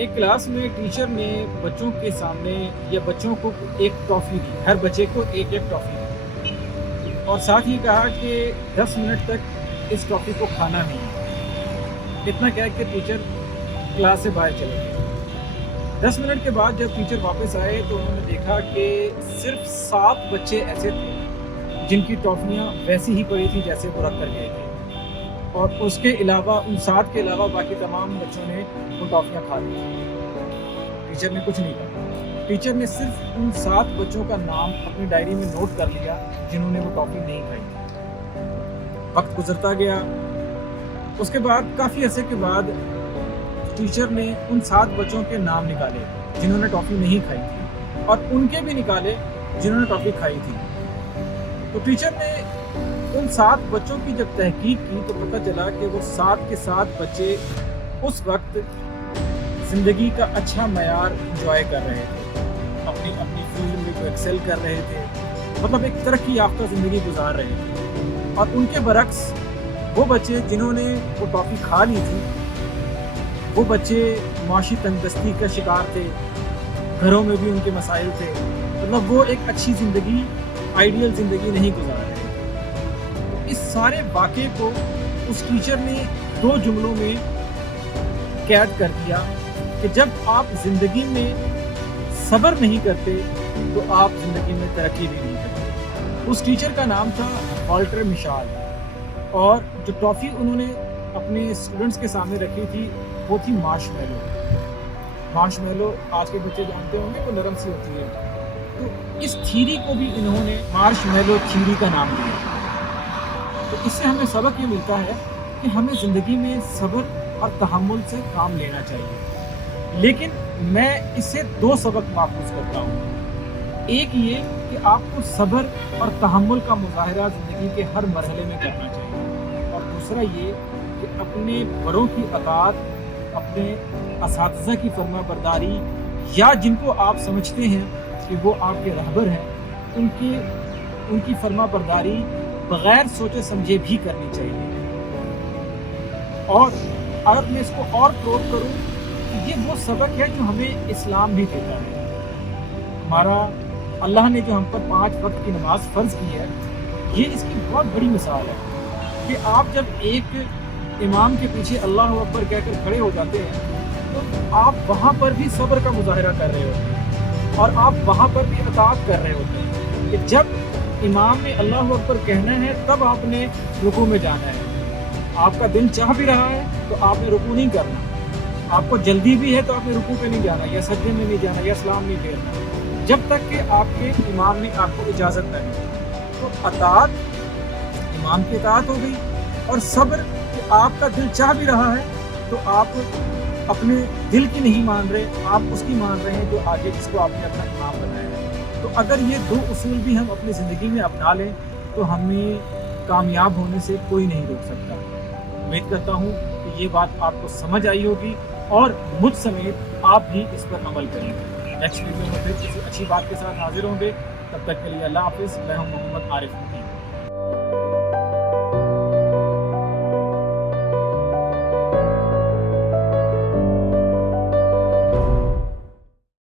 ایک کلاس میں ٹیچر نے بچوں کے سامنے یا بچوں کو ایک ٹافی دی، ہر بچے کو ایک ایک ٹافی دی اور ساتھ ہی کہا کہ 10 منٹ تک اس ٹافی کو کھانا نہیں ہے۔ اتنا کہہ کے ٹیچر کلاس سے باہر چلے گئے۔ 10 منٹ کے بعد جب ٹیچر واپس آئے تو انہوں نے دیکھا کہ صرف 7 بچے ایسے تھے جن کی ٹافیاں ویسی ہی پڑی تھی جیسے وہ رکھ کر گئے تھے، اور اس کے علاوہ ان 7 کے علاوہ باقی تمام بچوں نے وہ ٹافیاں کھا لی۔ ٹیچر نے کچھ نہیں کہا، ٹیچر نے صرف ان 7 بچوں کا نام اپنی ڈائری میں نوٹ کر لیا جنہوں نے وہ ٹافی نہیں کھائی۔ وقت گزرتا گیا، اس کے بعد کافی عرصے کے بعد ٹیچر نے ان 7 بچوں کے نام نکالے جنہوں نے ٹافی نہیں کھائی تھی، اور ان کے بھی نکالے جنہوں نے ٹافی کھائی تھی۔ تو ٹیچر نے ان 7 بچوں کی جب تحقیق کی تو پتہ چلا کہ وہ 7 کے 7 بچے اس وقت زندگی کا اچھا معیار انجوائے کر رہے تھے، اپنی فیلڈ میں جو ایکسل کر رہے تھے، مطلب ایک ترقی یافتہ زندگی گزار رہے تھے۔ اور ان کے برعکس وہ بچے جنہوں نے وہ ٹافی کھا لی تھی، وہ بچے معاشی تنگ دستی کا شکار تھے، گھروں میں بھی ان کے مسائل تھے، مطلب وہ ایک اچھی زندگی، آئیڈیل زندگی نہیں گزار رہے تھے۔ اس سارے واقعے کو اس ٹیچر نے 2 جملوں میں قید کر دیا کہ جب آپ زندگی میں صبر نہیں کرتے تو آپ زندگی میں ترقی بھی نہیں کرتے۔ اس ٹیچر کا نام تھا والٹر مشال، اور جو ٹافی انہوں نے اپنے اسٹوڈنٹس کے سامنے رکھی تھی وہ تھی مارش میلو۔ مارش میلو آج کے بچے جانتے ہوں گے، وہ نرم سی ہوتی ہے۔ تو اس تھیری کو بھی انہوں نے مارش میلو تھیری کا نام دیا۔ تو اس سے ہمیں سبق یہ ملتا ہے کہ ہمیں زندگی میں صبر اور تحمل سے کام لینا چاہیے، لیکن میں اس سے 2 سبق محفوظ کرتا ہوں۔ ایک یہ کہ آپ کو صبر اور تحمل کا مظاہرہ زندگی کے ہر مرحلے میں کرنا چاہیے، اور دوسرا یہ کہ اپنے بڑوں کی اطاعت، اپنے اساتذہ کی فرما برداری، یا جن کو آپ سمجھتے ہیں کہ وہ آپ کے رہبر ہیں، ان کی فرما برداری بغیر سوچے سمجھے بھی کرنی چاہیے۔ اور اگر میں اس کو اور پروو کروں کہ یہ وہ سبق ہے جو ہمیں اسلام بھی دیتا ہے۔ ہمارا اللہ نے جو ہم پر 5 وقت کی نماز فرض کی ہے، یہ اس کی بہت بڑی مثال ہے کہ آپ جب ایک امام کے پیچھے اللہ اکبر کہہ کر کھڑے ہو جاتے ہیں تو آپ وہاں پر بھی صبر کا مظاہرہ کر رہے ہوتے ہیں، اور آپ وہاں پر بھی اطاعت کر رہے ہوتے ہیں کہ جب امام نے اللہ اکبر کہنا ہے تب آپ نے رکوع میں جانا ہے۔ آپ کا دل چاہ بھی رہا ہے تو آپ نے رکوع نہیں کرنا، آپ کو جلدی بھی ہے تو آپ نے رکوع پہ نہیں جانا، یا سجدے میں نہیں جانا، یا سلام نہیں پھیرنا، جب تک کہ آپ کے امام نے آپ کو اجازت نہ دی۔ تو اطاعت، امام کی اطاعت ہو گئی، اور صبر کہ آپ کا دل چاہ بھی رہا ہے تو آپ اپنے دل کی نہیں مان رہے، آپ اس کی مان رہے ہیں جو آگے جس کو آپ نے اپنا امام بنایا ہے۔ تو اگر یہ 2 اصول بھی ہم اپنی زندگی میں اپنا لیں تو ہمیں کامیاب ہونے سے کوئی نہیں روک سکتا۔ امید کرتا ہوں کہ یہ بات آپ کو سمجھ آئی ہوگی اور مجھ سمیت آپ بھی اس پر عمل کریں گے۔ نیکسٹ ویڈیو میں پھر کسی اچھی بات کے ساتھ حاضر ہوں گے، تب تک کے لیے اللہ حافظ۔ میں ہوں محمد عارف۔